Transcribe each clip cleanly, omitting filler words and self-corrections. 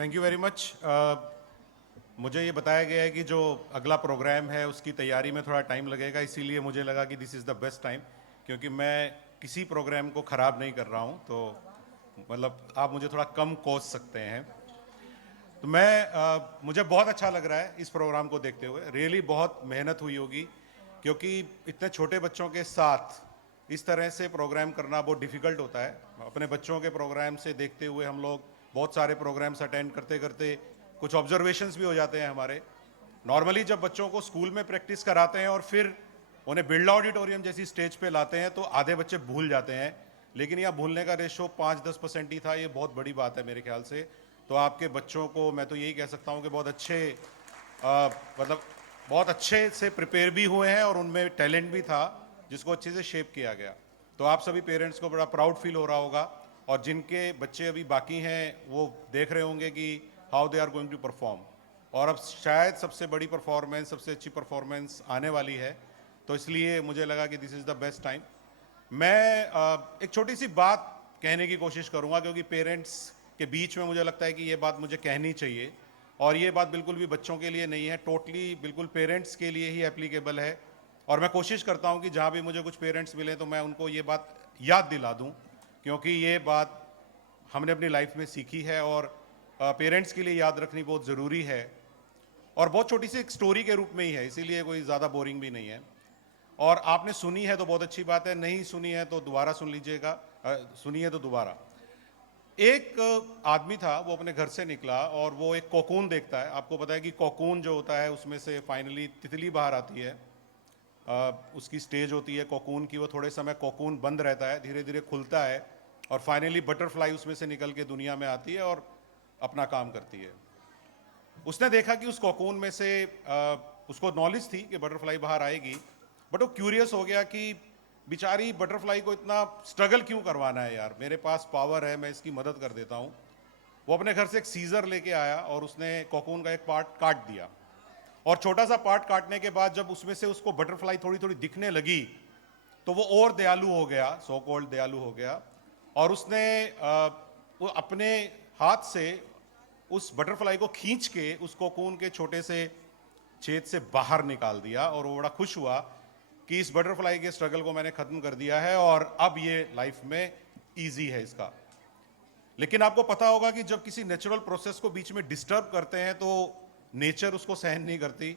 Thank you very much. मुझे ये बताया गया है कि जो अगला प्रोग्राम है उसकी तैयारी में थोड़ा टाइम लगेगा, इसीलिए मुझे लगा कि this is the best time, क्योंकि मैं किसी प्रोग्राम को ख़राब नहीं कर रहा हूँ, तो मतलब आप मुझे थोड़ा कम कोस सकते हैं। तो मुझे बहुत अच्छा लग रहा है इस प्रोग्राम को देखते हुए। रियली बहुत मेहनत हुई होगी, क्योंकि इतने छोटे बच्चों के साथ इस तरह से प्रोग्राम करना बहुत डिफ़िकल्ट होता है। अपने बच्चों के प्रोग्राम से देखते हुए हम लोग बहुत सारे प्रोग्राम्स अटेंड करते करते कुछ ऑब्जर्वेशंस भी हो जाते हैं हमारे। नॉर्मली जब बच्चों को स्कूल में प्रैक्टिस कराते हैं और फिर उन्हें बिरला ऑडिटोरियम जैसी स्टेज पे लाते हैं तो आधे बच्चे भूल जाते हैं, लेकिन यह भूलने का रेशो 5-10% ही था। ये बहुत बड़ी बात है मेरे ख्याल से। तो आपके बच्चों को मैं तो यही कह सकता हूँ कि बहुत अच्छे मतलब बहुत अच्छे से प्रिपेयर भी हुए हैं और उनमें टैलेंट भी था जिसको अच्छे से शेप किया गया। तो आप सभी पेरेंट्स को बड़ा प्राउड फील हो रहा होगा, और जिनके बच्चे अभी बाकी हैं वो देख रहे होंगे कि how they are going to perform. और अब शायद सबसे बड़ी परफॉर्मेंस, सबसे अच्छी परफॉर्मेंस आने वाली है, तो इसलिए मुझे लगा कि this is the best time. मैं एक छोटी सी बात कहने की कोशिश करूंगा, क्योंकि पेरेंट्स के बीच में मुझे लगता है कि ये बात मुझे कहनी चाहिए, और ये बात बिल्कुल भी बच्चों के लिए नहीं है, टोटली बिल्कुल पेरेंट्स के लिए ही एप्लीकेबल है। और मैं कोशिश करता हूं कि जहां भी मुझे कुछ पेरेंट्स मिले तो मैं उनको ये बात याद दिला दूं, क्योंकि ये बात हमने अपनी लाइफ में सीखी है और पेरेंट्स के लिए याद रखनी बहुत ज़रूरी है। और बहुत छोटी सी एक स्टोरी के रूप में ही है, इसीलिए कोई ज़्यादा बोरिंग भी नहीं है। और आपने सुनी है तो बहुत अच्छी बात है, नहीं सुनी है तो दोबारा सुन लीजिएगा। सुनिए तो दोबारा। एक आदमी था, वो अपने घर से निकला और वो एक कोकून देखता है। आपको पता है कि कोकून जो होता है उसमें से फाइनली तितली बाहर आती है। उसकी स्टेज होती है कोकून की, वो थोड़े समय कोकून बंद रहता है, धीरे धीरे खुलता है और फाइनली बटरफ्लाई उसमें से निकल के दुनिया में आती है और अपना काम करती है। उसने देखा कि उस कोकून में से उसको नॉलेज थी कि बटरफ्लाई बाहर आएगी, बट वो क्यूरियस हो गया कि बेचारी बटरफ्लाई को इतना स्ट्रगल क्यों करवाना है यार, मेरे पास पावर है, मैं इसकी मदद कर देता हूँ। वो अपने घर से एक सीजर लेके आया और उसने कोकून का एक पार्ट काट दिया, और छोटा सा पार्ट काटने के बाद जब उसमें से उसको बटरफ्लाई थोड़ी थोड़ी दिखने लगी तो वो और दयालु हो गया, सो कॉल्ड दयालु हो गया। और उसने वो अपने हाथ से उस बटरफ्लाई को खींच के उस कोकून के छोटे से छेद से बाहर निकाल दिया, और वो बड़ा खुश हुआ कि इस बटरफ्लाई के स्ट्रगल को मैंने खत्म कर दिया है और अब ये लाइफ में इजी है इसका। लेकिन आपको पता होगा कि जब किसी नेचुरल प्रोसेस को बीच में डिस्टर्ब करते हैं तो नेचर उसको सहन नहीं करती,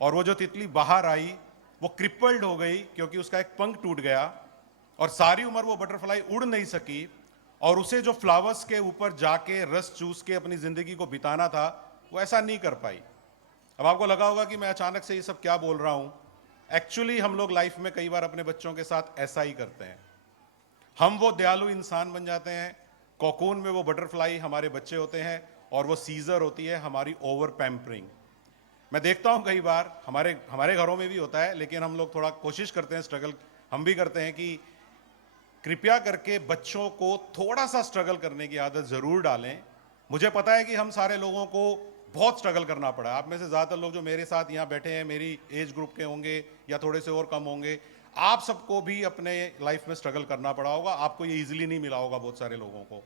और वो जो तितली बाहर आई वो क्रिपल्ड हो गई, क्योंकि उसका एक पंख टूट गया और सारी उम्र वो बटरफ्लाई उड़ नहीं सकी, और उसे जो फ्लावर्स के ऊपर जाके रस चूस के अपनी जिंदगी को बिताना था वो ऐसा नहीं कर पाई। अब आपको लगा होगा कि मैं अचानक से ये सब क्या बोल रहा हूं। एक्चुअली हम लोग लाइफ में कई बार अपने बच्चों के साथ ऐसा ही करते हैं। हम वो दयालु इंसान बन जाते हैं, कोकून में वो बटरफ्लाई हमारे बच्चे होते हैं और वो सीजर होती है हमारी ओवर पैम्परिंग। मैं देखता हूं कई बार हमारे हमारे घरों में भी होता है, लेकिन हम लोग थोड़ा कोशिश करते हैं, स्ट्रगल हम भी करते हैं कि कृपया करके बच्चों को थोड़ा सा स्ट्रगल करने की आदत जरूर डालें। मुझे पता है कि हम सारे लोगों को बहुत स्ट्रगल करना पड़ा। आप में से ज़्यादातर लोग जो मेरे साथ यहाँ बैठे हैं मेरी एज ग्रुप के होंगे या थोड़े से और कम होंगे। आप सबको भी अपने लाइफ में स्ट्रगल करना पड़ा होगा, आपको ये इजीली नहीं मिला होगा बहुत सारे लोगों को।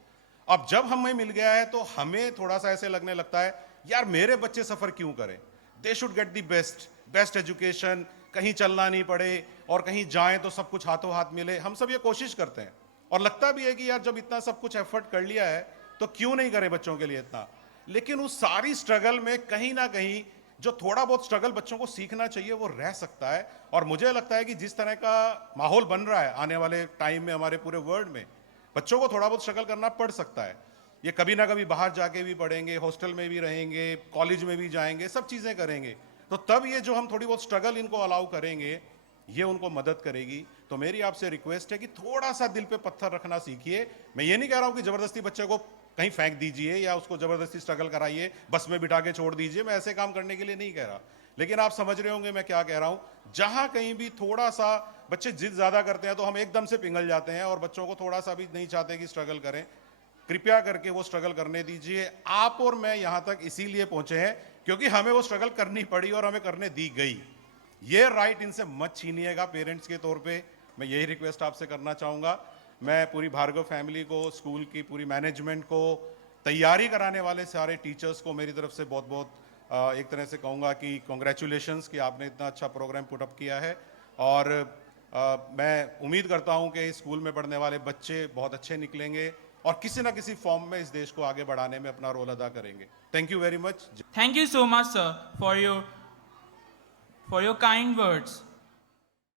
अब जब हमें मिल गया है तो हमें थोड़ा सा ऐसे लगने लगता है, यार मेरे बच्चे सफ़र क्यों करें, they should get the best best education, कहीं चलना नहीं पड़े और कहीं जाएं तो सब कुछ हाथों हाथ मिले। हम सब ये कोशिश करते हैं और लगता भी है कि यार जब इतना सब कुछ एफर्ट कर लिया है तो क्यों नहीं करें बच्चों के लिए इतना। लेकिन उस सारी स्ट्रगल में कहीं ना कहीं जो थोड़ा बहुत स्ट्रगल बच्चों को सीखना चाहिए वो रह सकता है। और मुझे लगता है कि जिस तरह का माहौल बन रहा है आने वाले टाइम में हमारे पूरे वर्ल्ड में, बच्चों को थोड़ा बहुत स्ट्रगल करना पड़ सकता है। ये कभी ना कभी बाहर जाके भी पढ़ेंगे, हॉस्टल में भी रहेंगे, कॉलेज में भी जाएंगे, सब चीज़ें करेंगे, तो तब ये जो हम थोड़ी बहुत स्ट्रगल इनको अलाउ करेंगे ये उनको मदद करेगी। तो मेरी आपसे रिक्वेस्ट है कि थोड़ा सा दिल पे पत्थर रखना सीखिए। मैं ये नहीं कह रहा हूं कि जबरदस्ती बच्चे को कहीं फेंक दीजिए या उसको जबरदस्ती स्ट्रगल कराइए, बस में बिठा के छोड़ दीजिए, मैं ऐसे काम करने के लिए नहीं कह रहा। लेकिन आप समझ रहे होंगे मैं क्या कह रहा हूं। जहां कहीं भी थोड़ा सा बच्चे जिद ज्यादा करते हैं तो हम एकदम से पिघल जाते हैं और बच्चों को थोड़ा सा भी नहीं चाहते कि स्ट्रगल करें। कृपया करके वो स्ट्रगल करने दीजिए। आप और मैं यहां तक इसीलिए पहुंचे हैं क्योंकि हमें वो स्ट्रगल करनी पड़ी और हमें करने दी गई। ये राइट इनसे मत छीनिएगा पेरेंट्स के तौर पे। मैं यही रिक्वेस्ट आपसे करना चाहूँगा। मैं पूरी भार्गव फैमिली को, स्कूल की पूरी मैनेजमेंट को तैयारी कराने वाले सारे टीचर्स को मेरी तरफ से बहुत बहुत एक तरह से कहूँगा कि कॉन्ग्रेचुलेशंस कि आपने इतना अच्छा प्रोग्राम पुटअप किया है। और मैं उम्मीद करता हूँ कि इस स्कूल में पढ़ने वाले बच्चे बहुत अच्छे निकलेंगे और किसी ना किसी फॉर्म में इस देश को आगे बढ़ाने में अपना रोल अदा करेंगे। Thank you very much. Thank you so much, sir, for your kind words.